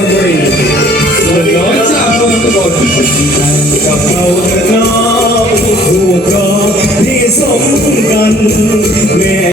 นบุรีส่วนน้อจากคนกบนกับเราเธอน้องผู้